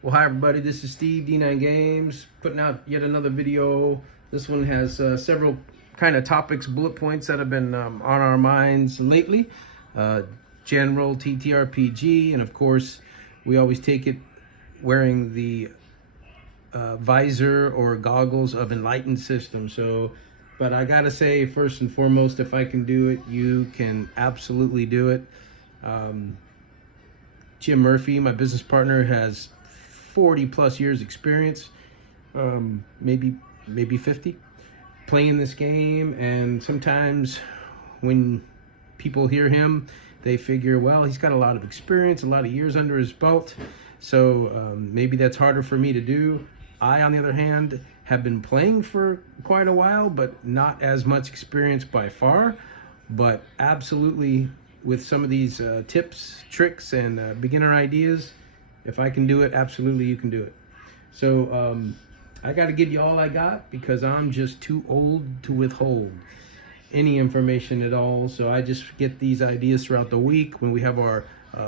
Well, hi everybody, this is Steve, D9 Games, putting out yet another video. This one has several kind of topics, bullet points that have been on our minds lately. Uh, General, TTRPG, and of course, we always take it wearing the visor or goggles of Enlightened System. So, but I gotta say, first and foremost, if I can do it, you can absolutely do it. Jim Murphy, my business partner, has 40 plus years experience, maybe 50, playing this game. And sometimes when people hear him, they figure, well, he's got a lot of experience, a lot of years under his belt, so maybe that's harder for me to do. I, on the other hand, have been playing for quite a while, but not as much experience by far. But absolutely, with some of these tips, tricks, and beginner ideas, if I can do it, absolutely you can do it. So I got to give you all I got because I'm just too old to withhold any information at all. So I just get these ideas throughout the week when we have our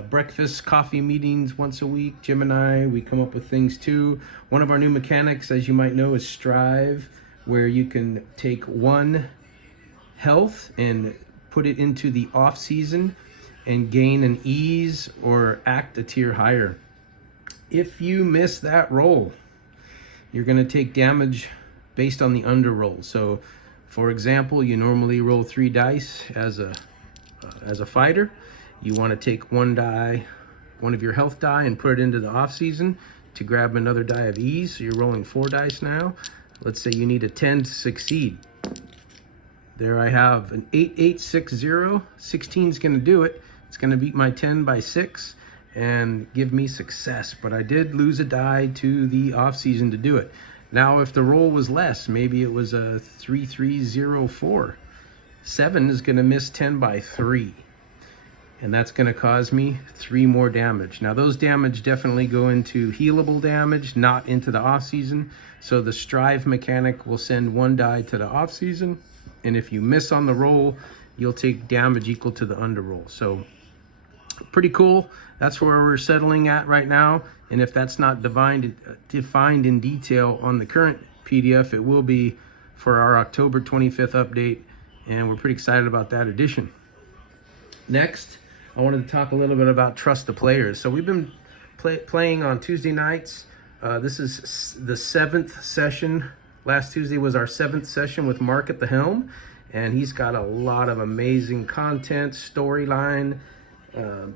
breakfast coffee meetings once a week. Jim and I, we come up with things too. One of our new mechanics, as you might know, is Strive, where you can take one health and put it into the off season and gain an ease or act a tier higher. If you miss that roll, you're going to take damage based on the under roll. So for example, you normally roll 3 dice as a fighter. You want to take one of your health die, and put it into the off season to grab another die of ease. So you're rolling 4 dice now. Let's say you need a 10 to succeed. There I have an 8, 8, 6, 0. 16 is going to do it. It's going to beat my 10 by 6 and give me success. But I did lose a die to the off season to do it. Now, if the roll was less, maybe it was a 3, 3, 0, 4. 7 is going to miss 10 by 3. And that's going to cause me 3 more damage. Now, those damage definitely go into healable damage, not into the off season. So the Strive mechanic will send 1 die to the off season. And if you miss on the roll, you'll take damage equal to the under roll. So pretty cool. That's where we're settling at right now. And if that's not defined in detail on the current PDF, it will be for our October 25th update. And we're pretty excited about that addition. Next, I wanted to talk a little bit about Trust the Players. So we've been playing on Tuesday nights. This is the 7th session. Last Tuesday was our 7th session with Mark at the helm, and he's got a lot of amazing content, storyline,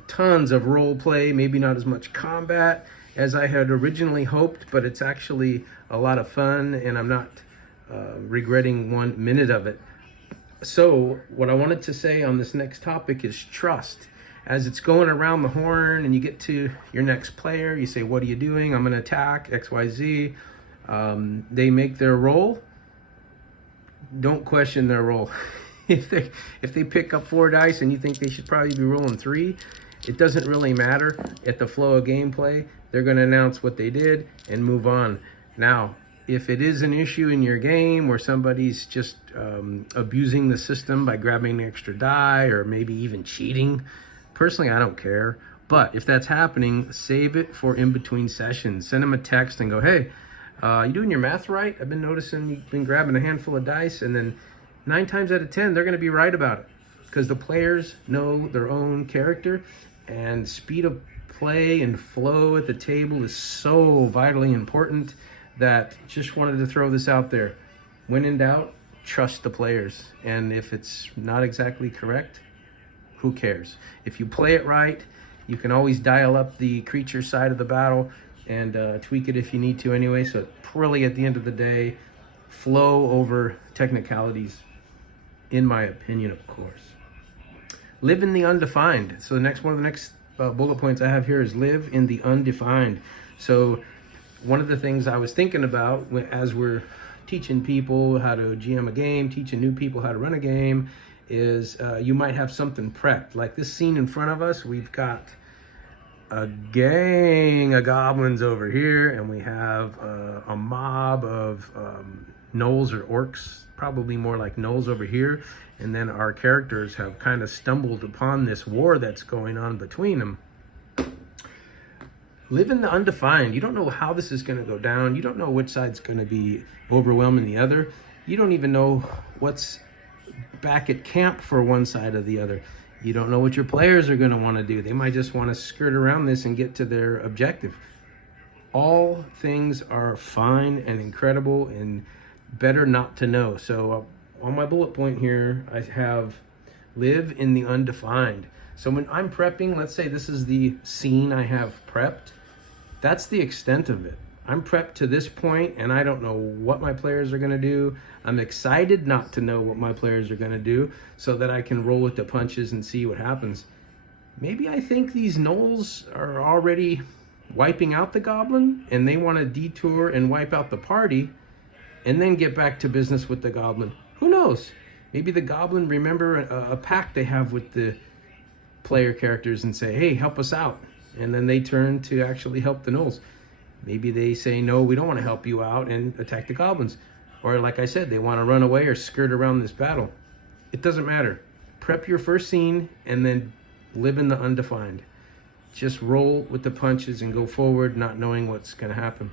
tons of role play, maybe not as much combat as I had originally hoped, but it's actually a lot of fun, and I'm not regretting 1 minute of it. So what I wanted to say on this next topic is trust. As it's going around the horn and you get to your next player, you say, what are you doing? I'm going to attack XYZ. They make their roll. Don't question their roll. if they pick up 4 dice and you think they should probably be rolling 3, it doesn't really matter. At the flow of gameplay, they're going to announce what they did and move on. Now, if it is an issue in your game where somebody's just abusing the system by grabbing an extra die or maybe even cheating, personally, I don't care. But if that's happening, save it for in between sessions. Send them a text and go, hey, you doing your math right? I've been noticing you've been grabbing a handful of dice, and then 9 times out of 10, they're going to be right about it because the players know their own character, and speed of play and flow at the table is so vitally important that just wanted to throw this out there. When in doubt, trust the players. And if it's not exactly correct, who cares? If you play it right, you can always dial up the creature side of the battle and tweak it if you need to anyway. So really, at the end of the day, flow over technicalities, in my opinion, of course. Live in the undefined. So one of the next bullet points I have here is live in the undefined. So one of the things I was thinking about as we're teaching people how to GM a game, teaching new people how to run a game, is you might have something prepped. Like this scene in front of us, we've got a gang of goblins over here, and we have a mob of gnolls or orcs, probably more like gnolls over here. And then our characters have kind of stumbled upon this war that's going on between them. Live in the undefined. You don't know how this is going to go down. You don't know which side's going to be overwhelming the other. You don't even know what's back at camp for one side or the other. You don't know what your players are going to want to do. They might just want to skirt around this and get to their objective. All things are fine and incredible and better not to know. So on my bullet point here, I have live in the undefined. So when I'm prepping, let's say this is the scene I have prepped, that's the extent of it. I'm prepped to this point and I don't know what my players are gonna do. I'm excited not to know what my players are gonna do so that I can roll with the punches and see what happens. Maybe I think these gnolls are already wiping out the goblin and they want to detour and wipe out the party and then get back to business with the goblin. Who knows? Maybe the goblin remember a pact they have with the player characters and say, hey, help us out. And then they turn to actually help the gnolls. Maybe they say, no, we don't want to help you out, and attack the goblins. Or like I said, they want to run away or skirt around this battle. It doesn't matter. Prep your first scene and then live in the undefined. Just roll with the punches and go forward, not knowing what's going to happen.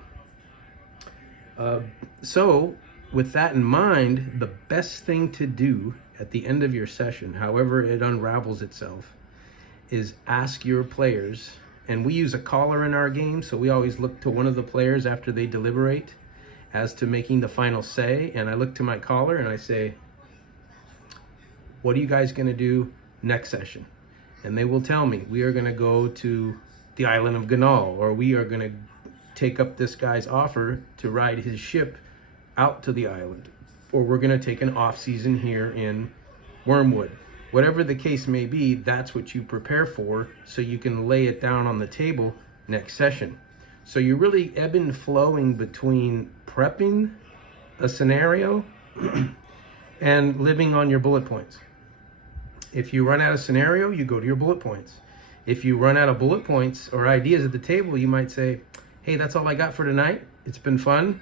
So with that in mind, the best thing to do at the end of your session, however it unravels itself, is ask your players, and we use a caller in our game, so we always look to one of the players after they deliberate as to making the final say, and I look to my caller and I say, what are you guys going to do next session? And they will tell me, we are going to go to the island of Ganal, or we are going to take up this guy's offer to ride his ship out to the island, or we're going to take an off season here in Wormwood. Whatever the case may be, that's what you prepare for so you can lay it down on the table next session. So you're really ebb and flowing between prepping a scenario and living on your bullet points. If you run out of scenario, you go to your bullet points. If you run out of bullet points or ideas at the table, you might say, hey, that's all I got for tonight. It's been fun.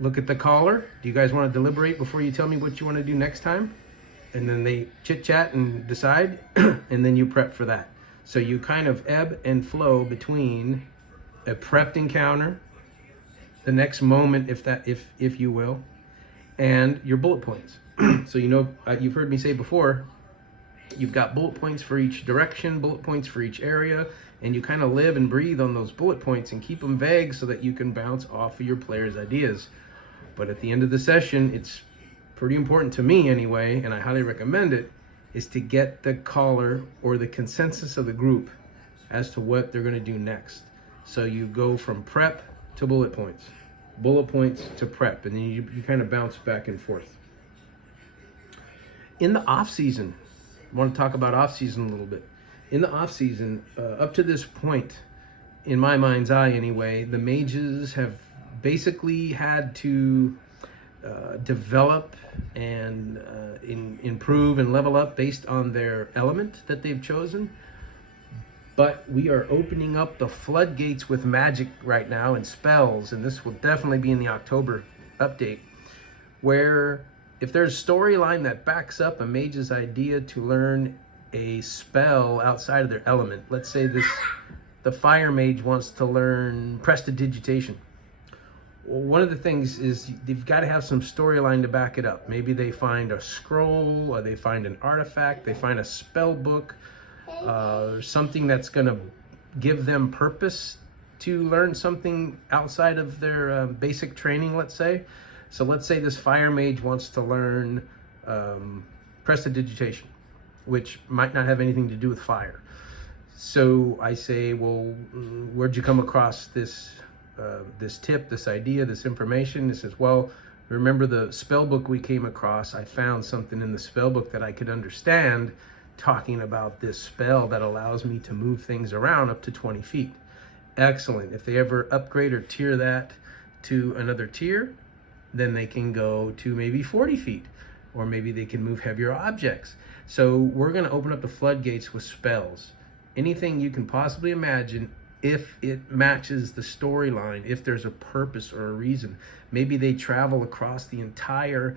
Look at the caller. Do you guys want to deliberate before you tell me what you want to do next time? And then they chit chat and decide, and then you prep for that. So you kind of ebb and flow between a prepped encounter, the next moment, if you will, and your bullet points. So you know, you've heard me say before, you've got bullet points for each direction, bullet points for each area, and you kind of live and breathe on those bullet points and keep them vague so that you can bounce off of your players' ideas. But at the end of the session, it's pretty important to me anyway, and I highly recommend it, is to get the caller or the consensus of the group as to what they're going to do next. So you go from prep to bullet points to prep, and then you kind of bounce back and forth. In the off season, I want to talk about off season a little bit. In the off season, up to this point, in my mind's eye anyway, the mages have basically had to develop and improve and level up based on their element that they've chosen. But we are opening up the floodgates with magic right now and spells, and this will definitely be in the October update, where if there's a storyline that backs up a mage's idea to learn a spell outside of their element, let's say the fire mage wants to learn prestidigitation. One of the things is they've got to have some storyline to back it up. Maybe they find a scroll, or they find an artifact, they find a spell book, something that's going to give them purpose to learn something outside of their basic training, let's say. So let's say this fire mage wants to learn prestidigitation, which might not have anything to do with fire. So I say, well, where'd you come across this tip, this idea, this information? It says, well, remember the spell book we came across? I found something in the spell book that I could understand talking about this spell that allows me to move things around up to 20 feet. Excellent. If they ever upgrade or tier that to another tier, then they can go to maybe 40 feet, or maybe they can move heavier objects. So we're going to open up the floodgates with spells. Anything you can possibly imagine, if it matches the storyline, if there's a purpose or a reason. Maybe they travel across the entire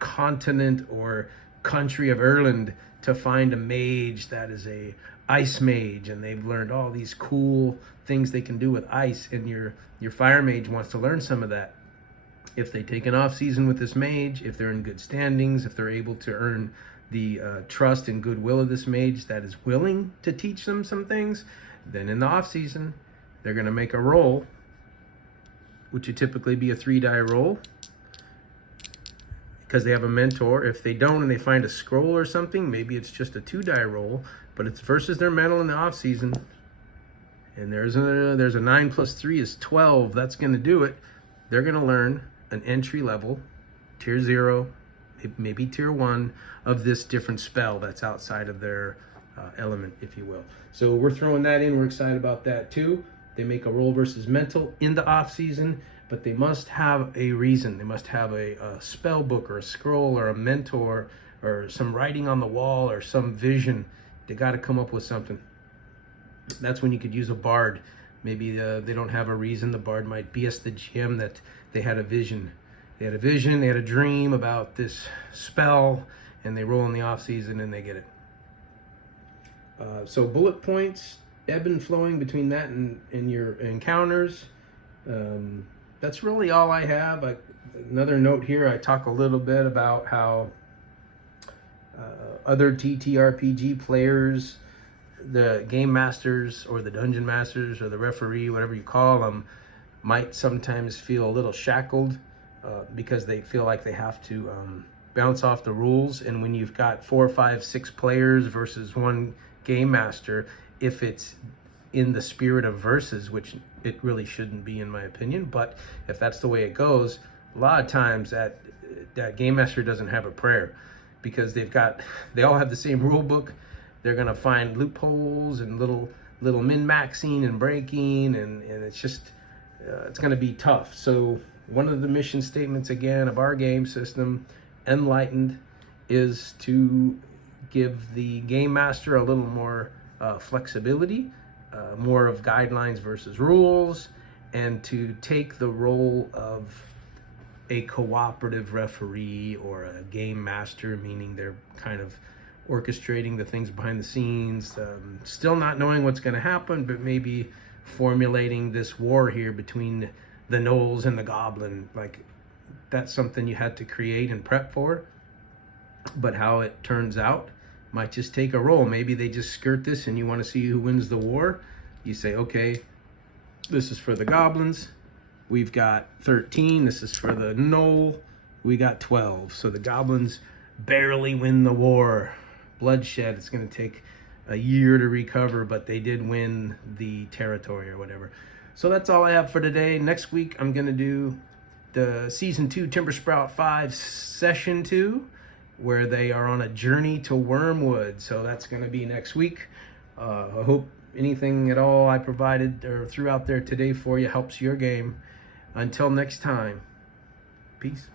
continent or country of Ireland to find a mage that is a ice mage, and they've learned all these cool things they can do with ice, and your fire mage wants to learn some of that. If they take an off season with this mage, if they're in good standings, if they're able to earn the trust and goodwill of this mage that is willing to teach them some things, then in the off season they're going to make a roll, which would typically be a 3-die roll, because they have a mentor. If they don't and they find a scroll or something, maybe it's just a 2-die roll, but it's versus their mental in the off season. And there's a 9 plus 3 is 12. That's going to do it. They're going to learn an entry level, tier 0, maybe tier 1 of this different spell that's outside of their element, if you will. So we're throwing that in. We're excited about that too. They make a roll versus mental in the off season, but they must have a reason. They must have a spell book or a scroll or a mentor or some writing on the wall or some vision. They got to come up with something. That's when you could use a bard. Maybe they don't have a reason. The bard might BS the GM that they had a vision. They had a vision, they had a dream about this spell, and they roll in the off season and they get it. So bullet points, ebb and flowing between that and your encounters. That's really all I have. Another note here, I talk a little bit about how other TTRPG players, the game masters or the dungeon masters or the referee, whatever you call them, might sometimes feel a little shackled because they feel like they have to bounce off the rules. And when you've got 4, 5, 6 players versus one game master, if it's in the spirit of versus, which it really shouldn't be in my opinion, but if that's the way it goes, a lot of times that game master doesn't have a prayer, because they all have the same rule book. They're gonna find loopholes and little min-maxing and breaking, and it's just it's gonna be tough. So one of the mission statements again of our game system, Enlightened, is to give the game master a little more flexibility, more of guidelines versus rules, and to take the role of a cooperative referee or a game master, meaning they're kind of orchestrating the things behind the scenes, still not knowing what's going to happen, but maybe formulating this war here between the gnolls and the goblin. Like, that's something you had to create and prep for, but how it turns out might just take a roll. Maybe they just skirt this and you want to see who wins the war. You say, okay, this is for the goblins, we've got 13. This is for the gnoll, we got 12. So the goblins barely win the war. Bloodshed, it's going to take a year to recover, but they did win the territory or whatever. So that's all I have for today. Next week I'm going to do the season 2 Timber Sprout 5 session 2, where they are on a journey to Wormwood. So that's going to be next week. I hope anything at all I provided or threw out there today for you helps your game. Until next time, peace.